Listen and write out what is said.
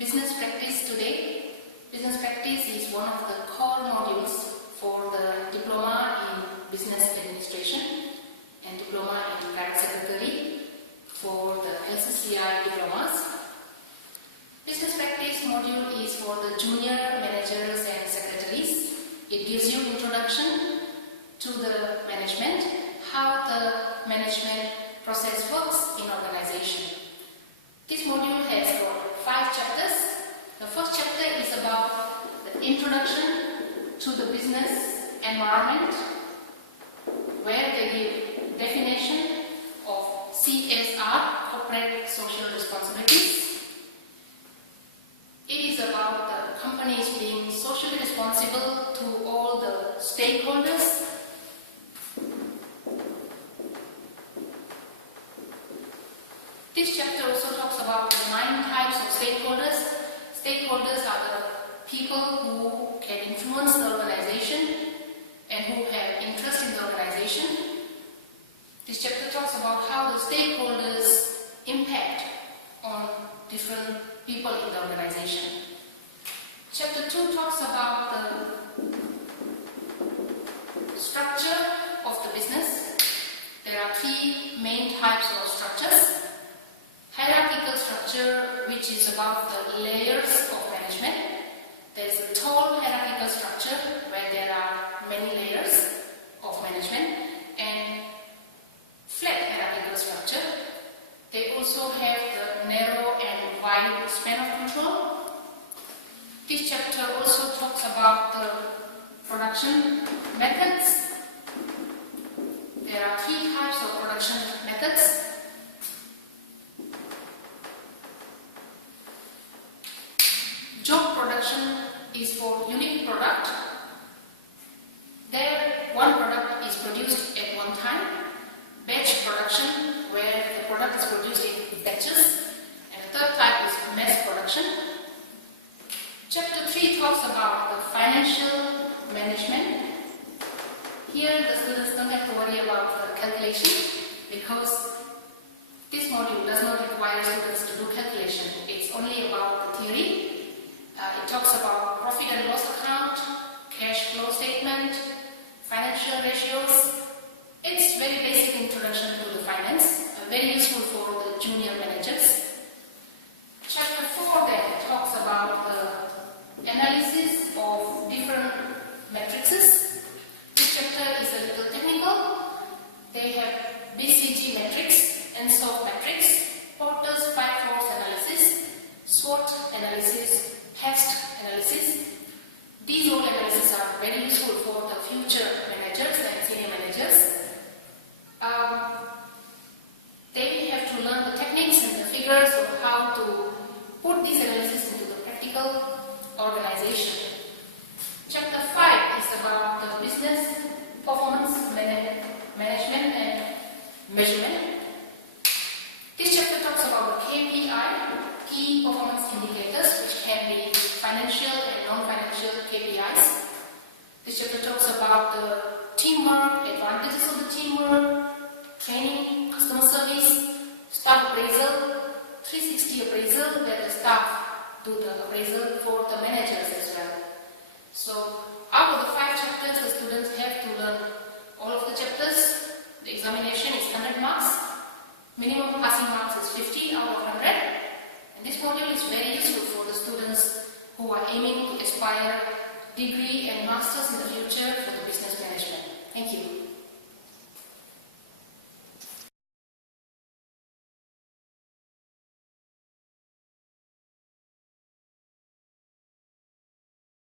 business practice today. Business practice is one of the core modules for the diploma in business administration and diploma in private secretary for the LCCI diplomas. Business practice module is for the junior managers and secretaries. It gives you introduction to the management, how the management process works in organization. This module has got 5 chapters. The first chapter is about the introduction to the business environment, where they give definition of CSR, corporate social responsibilities. It is about the companies being socially responsible to all the stakeholders. This chapter also talks about the 9 types of stakeholders. Stakeholders are the people who can influence the organization and who have interest in the organization. This chapter talks about how the stakeholders impact on different people in the organization. Chapter 2 talks about the structure of the business. There are 3 main types of structures. Hierarchical structure, which is about the layers of management. There is a tall hierarchical structure where there are many layers of management, and flat hierarchical structure. They also have the narrow and wide span of control. This chapter also talks about the production methods. There are 3 types of production methods. Job production is for unique product. There, one product is produced at one time. Batch production, where the product is produced in batches. And the third type is mass production. Chapter 3 talks about the financial management. Here, the students don't have to worry about the calculation because this module does not require students to do calculation. It's only about the theory. It talks about profit and loss account, cash flow statement, financial ratios. It's very basic introduction to the finance, very useful for the junior managers. Chapter 4 then talks about the analysis of different matrices. This chapter is a little technical. They have BCG matrix, ENSOF matrix, Porter's 5 force analysis, SWOT analysis, HAST analysis. These all analyses are very useful for the future managers and senior managers. They have to learn the techniques and the figures of how to put these analyses into the practical organization. Chapter 5 is about the business performance management and measurement. This chapter talks about the KPI, key performance indicators, which can be financial and non-financial KPIs. This chapter talks about the teamwork, advantages of the teamwork, training, customer service, staff appraisal, 360 appraisal, where the staff do the appraisal for the managers as well. So, out of the 5 chapters, the students have to learn all of the chapters. The examination is 100 marks. Minimum passing marks is 50 out of 100. And this module is very useful for the students who are aiming to aspire degree and masters in the future for the